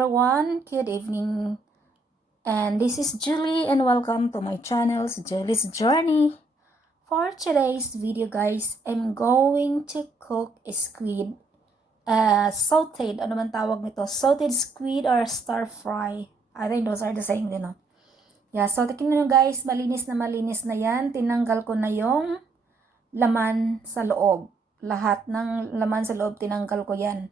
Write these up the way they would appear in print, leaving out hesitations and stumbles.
everyone, good evening, and this is Julie and welcome to my channel, Julie's Journey. For today's video guys, I'm going to cook a squid, sauteed, ano man tawag nito, sauted squid or stir fry. I think those are the same din, no? Yeah, so tingnan nyo guys, malinis na yan, tinanggal ko na yung laman sa loob. Lahat ng laman sa loob, tinanggal ko yan.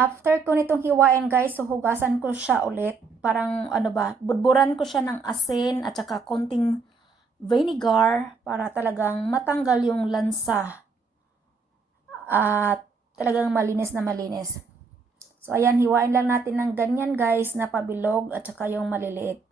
After ko nitong hiwain guys, so hugasan ko siya ulit. Parang budburan ko siya ng asin at saka konting vinegar para talagang matanggal yung lansa. At talagang malinis na malinis. So ayan, hiwain lang natin ng ganyan guys na pabilog at saka yung maliliit.